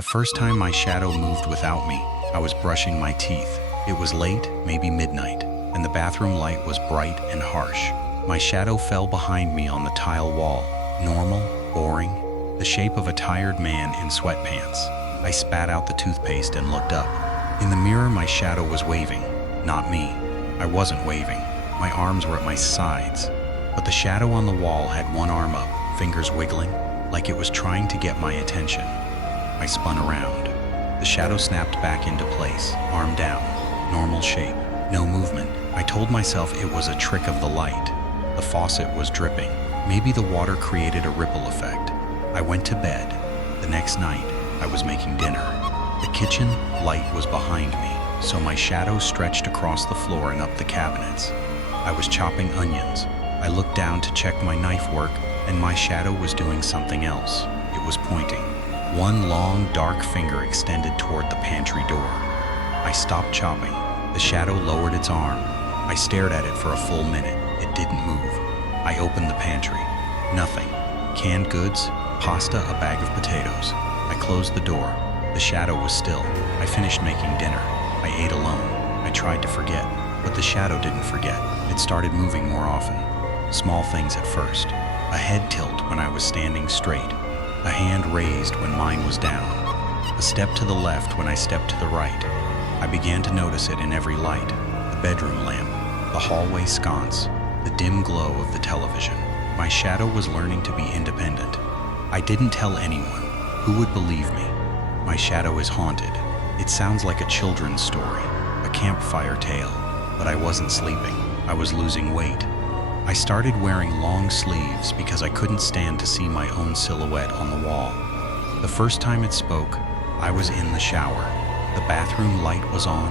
The first time my shadow moved without me, I was brushing my teeth. It was late, maybe midnight, and the bathroom light was bright and harsh. My shadow fell behind me on the tile wall. Normal, boring, the shape of a tired man in sweatpants. I spat out the toothpaste and looked up. In the mirror, my shadow was waving. Not me. I wasn't waving. My arms were at my sides. But the shadow on the wall had one arm up, fingers wiggling, like it was trying to get my attention. I spun around. The shadow snapped back into place, arm down, normal shape, no movement. I told myself it was a trick of the light. The faucet was dripping. Maybe the water created a ripple effect. I went to bed. The next night, I was making dinner. The kitchen light was behind me, so my shadow stretched across the floor and up the cabinets. I was chopping onions. I looked down to check my knife work, and my shadow was doing something else. It was pointing. One long, dark finger extended toward the pantry door. I stopped chopping. The shadow lowered its arm. I stared at it for a full minute. It didn't move. I opened the pantry. Nothing. Canned goods, pasta, a bag of potatoes. I closed the door. The shadow was still. I finished making dinner. I ate alone. I tried to forget, but the shadow didn't forget. It started moving more often. Small things at first. A head tilt when I was standing straight. A hand raised when mine was down. A step to the left when I stepped to the right. I began to notice it in every light. The bedroom lamp, the hallway sconce, the dim glow of the television. My shadow was learning to be independent. I didn't tell anyone. Who would believe me? My shadow is haunted. It sounds like a children's story, a campfire tale, but I wasn't sleeping. I was losing weight. I started wearing long sleeves because I couldn't stand to see my own silhouette on the wall. The first time it spoke, I was in the shower. The bathroom light was on,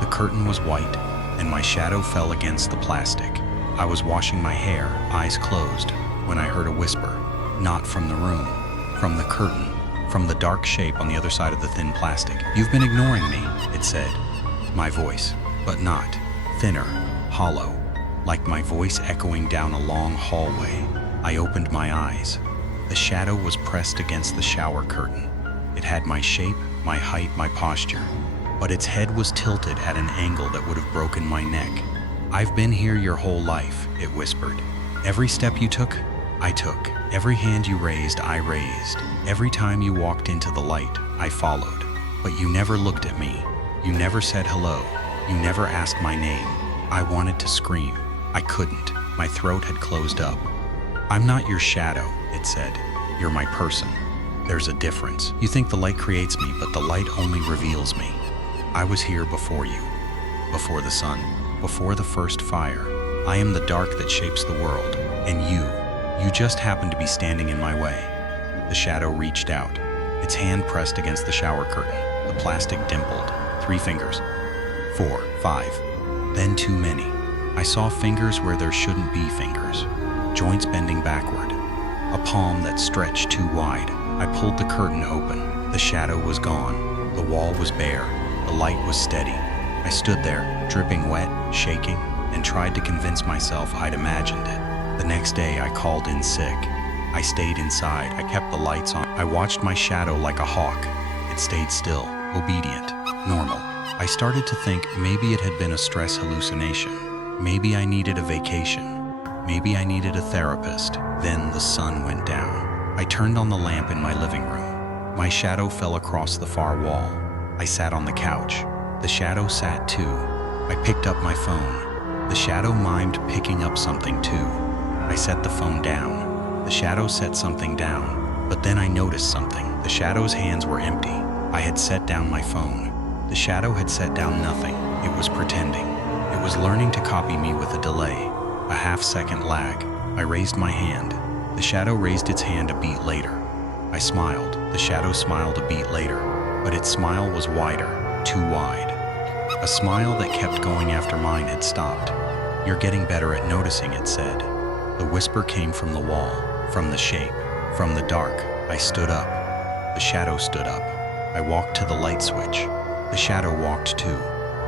the curtain was white, and my shadow fell against the plastic. I was washing my hair, eyes closed, when I heard a whisper. Not from the room, from the curtain, from the dark shape on the other side of the thin plastic. "You've been ignoring me," it said. My voice, but not. Thinner, hollow, like my voice echoing down a long hallway. I opened my eyes. The shadow was pressed against the shower curtain. It had my shape, my height, my posture, but its head was tilted at an angle that would have broken my neck. "I've been here your whole life," it whispered. "Every step you took, I took. Every hand you raised, I raised. Every time you walked into the light, I followed. But you never looked at me. You never said hello. You never asked my name." I wanted to scream. I couldn't. My throat had closed up. "I'm not your shadow," it said. "You're my person. There's a difference. You think the light creates me, but the light only reveals me. I was here before you, before the sun, before the first fire. I am the dark that shapes the world, and you just happen to be standing in my way." The shadow reached out. Its hand pressed against the shower curtain. The plastic dimpled. 3 fingers. 4, 5. Then too many. I saw fingers where there shouldn't be fingers. Joints bending backward. A palm that stretched too wide. I pulled the curtain open. The shadow was gone. The wall was bare. The light was steady. I stood there, dripping wet, shaking, and tried to convince myself I'd imagined it. The next day, I called in sick. I stayed inside. I kept the lights on. I watched my shadow like a hawk. It stayed still, obedient, normal. I started to think maybe it had been a stress hallucination. Maybe I needed a vacation. Maybe I needed a therapist. Then the sun went down. I turned on the lamp in my living room. My shadow fell across the far wall. I sat on the couch. The shadow sat too. I picked up my phone. The shadow mimed picking up something too. I set the phone down. The shadow set something down. But then I noticed something. The shadow's hands were empty. I had set down my phone. The shadow had set down nothing. It was pretending. It was learning to copy me with a delay, a half-second lag. I raised my hand. The shadow raised its hand a beat later. I smiled. The shadow smiled a beat later, but its smile was wider, too wide. A smile that kept going after mine had stopped. "You're getting better at noticing," it said. The whisper came from the wall, from the shape, from the dark. I stood up. The shadow stood up. I walked to the light switch. The shadow walked too.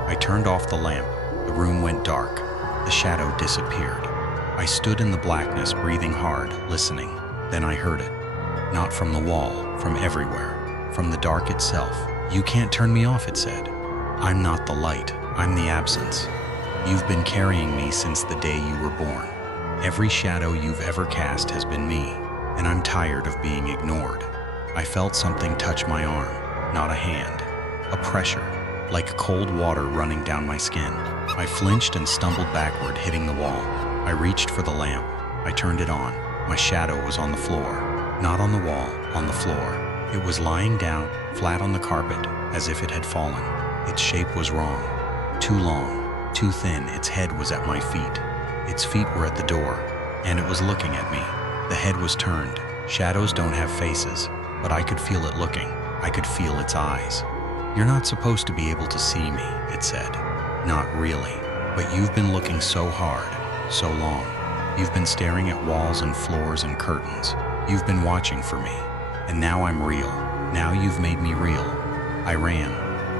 I turned off the lamp. The room went dark. The shadow disappeared. I stood in the blackness, breathing hard, listening. Then I heard it. Not from the wall, from everywhere. from the dark itself. "You can't turn me off," it said. "I'm not the light, I'm the absence. You've been carrying me since the day you were born. Every shadow you've ever cast has been me, and I'm tired of being ignored." I felt something touch my arm, not a hand, a pressure, like cold water running down my skin. I flinched and stumbled backward, hitting the wall. I reached for the lamp. I turned it on. My shadow was on the floor. Not on the wall, on the floor. It was lying down, flat on the carpet, as if it had fallen. Its shape was wrong. Too long, too thin. Its head was at my feet. Its feet were at the door, and it was looking at me. The head was turned. Shadows don't have faces, but I could feel it looking. I could feel its eyes. "You're not supposed to be able to see me," it said. "Not really. But you've been looking so hard, so long. You've been staring at walls and floors and curtains. You've been watching for me. And now I'm real. Now you've made me real." I ran.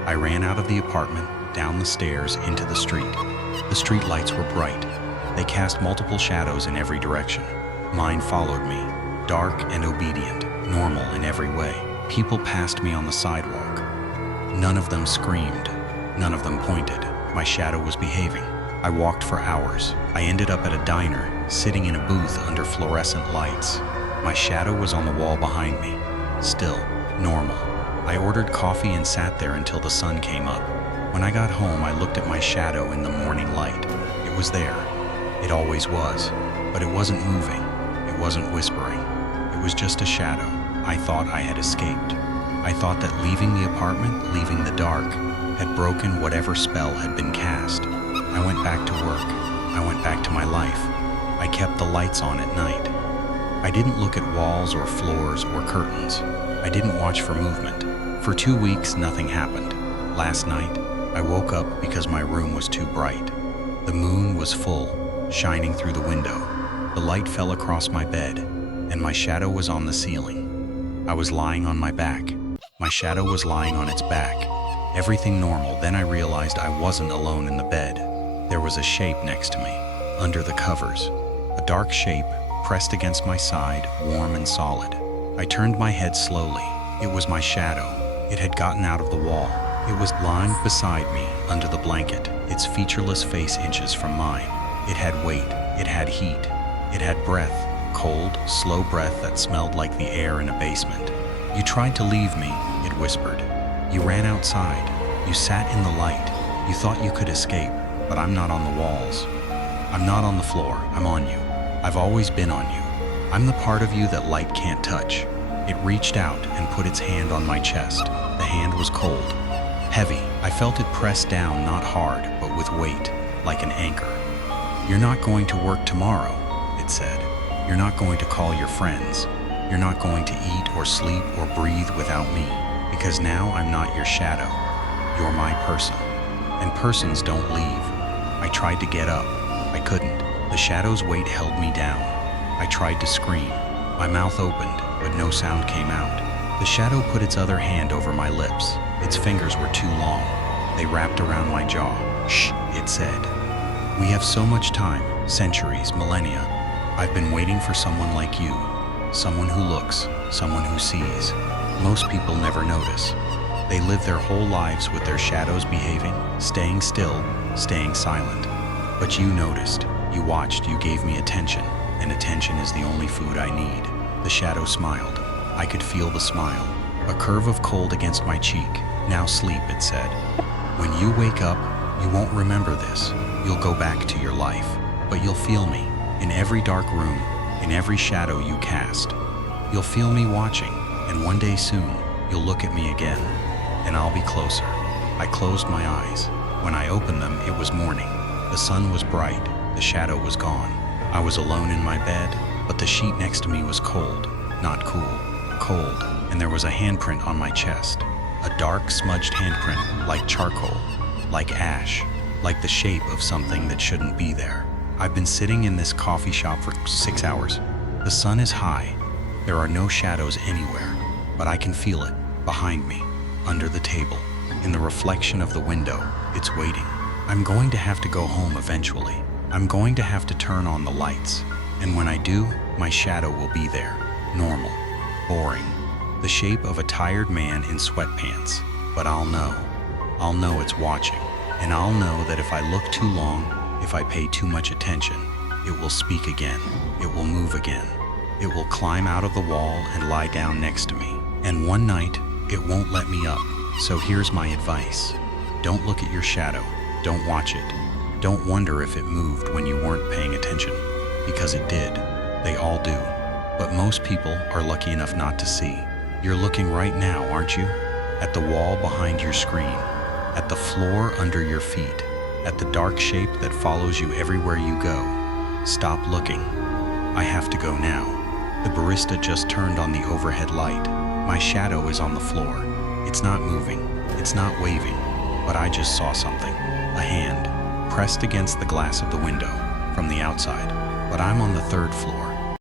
I ran out of the apartment, down the stairs, into the street. The street lights were bright. They cast multiple shadows in every direction. Mine followed me, dark and obedient, normal in every way. People passed me on the sidewalk. None of them screamed. None of them pointed. My shadow was behaving. I walked for hours. I ended up at a diner, sitting in a booth under fluorescent lights. My shadow was on the wall behind me. Still, normal. I ordered coffee and sat there until the sun came up. When I got home, I looked at my shadow in the morning light. It was there. It always was. But it wasn't moving. It wasn't whispering. It was just a shadow. I thought I had escaped. I thought that leaving the apartment, leaving the dark, had broken whatever spell had been cast. I went back to work. I went back to my life. I kept the lights on at night. I didn't look at walls or floors or curtains. I didn't watch for movement. For 2 weeks, nothing happened. Last night, I woke up because my room was too bright. The moon was full, shining through the window. The light fell across my bed, and my shadow was on the ceiling. I was lying on my back. My shadow was lying on its back. Everything normal. Then I realized I wasn't alone in the bed. There was a shape next to me, under the covers. A dark shape, pressed against my side, warm and solid. I turned my head slowly. It was my shadow. It had gotten out of the wall. It was lying beside me, under the blanket, its featureless face inches from mine. It had weight. It had heat. It had breath, cold, slow breath that smelled like the air in a basement. "You tried to leave me," it whispered. "You ran outside. You sat in the light. You thought you could escape, but I'm not on the walls. I'm not on the floor. I'm on you. I've always been on you. I'm the part of you that light can't touch." It reached out and put its hand on my chest. The hand was cold, heavy. I felt it press down, not hard, but with weight, like an anchor. "You're not going to work tomorrow," it said. "You're not going to call your friends. You're not going to eat or sleep or breathe without me, because now I'm not your shadow. You're my person. And persons don't leave." I tried to get up. I couldn't. The shadow's weight held me down. I tried to scream. My mouth opened, but no sound came out. The shadow put its other hand over my lips. Its fingers were too long. They wrapped around my jaw. "Shh," it said. "We have so much time, centuries, millennia. I've been waiting for someone like you. Someone who looks, someone who sees. Most people never notice. They live their whole lives with their shadows behaving, staying still, staying silent. But you noticed, you watched, you gave me attention, and attention is the only food I need." The shadow smiled. I could feel the smile, a curve of cold against my cheek. "Now sleep," it said. "When you wake up, you won't remember this. You'll go back to your life, but you'll feel me, in every dark room, in every shadow you cast. You'll feel me watching, and one day soon, you'll look at me again, and I'll be closer." I closed my eyes. When I opened them, it was morning. The sun was bright. The shadow was gone. I was alone in my bed, but the sheet next to me was cold, not cool, cold, and there was a handprint on my chest. A dark, smudged handprint, like charcoal, like ash, like the shape of something that shouldn't be there. I've been sitting in this coffee shop for 6 hours. The sun is high. There are no shadows anywhere, but I can feel it, behind me, under the table, in the reflection of the window. It's waiting. I'm going to have to go home eventually. I'm going to have to turn on the lights. And when I do, my shadow will be there. Normal. Boring. the shape of a tired man in sweatpants. But I'll know it's watching. And I'll know that if I look too long, if I pay too much attention, it will speak again. It will move again. It will climb out of the wall and lie down next to me. And one night, it won't let me up. So here's my advice. Don't look at your shadow. Don't watch it. Don't wonder if it moved when you weren't paying attention. Because it did. They all do. But most people are lucky enough not to see. You're looking right now, aren't you? At the wall behind your screen. At the floor under your feet. At the dark shape that follows you everywhere you go. Stop looking. I have to go now. The barista just turned on the overhead light. My shadow is on the floor. It's not moving. It's not waving. But I just saw something. A hand. Pressed against the glass of the window. From the outside. But I'm on the third floor.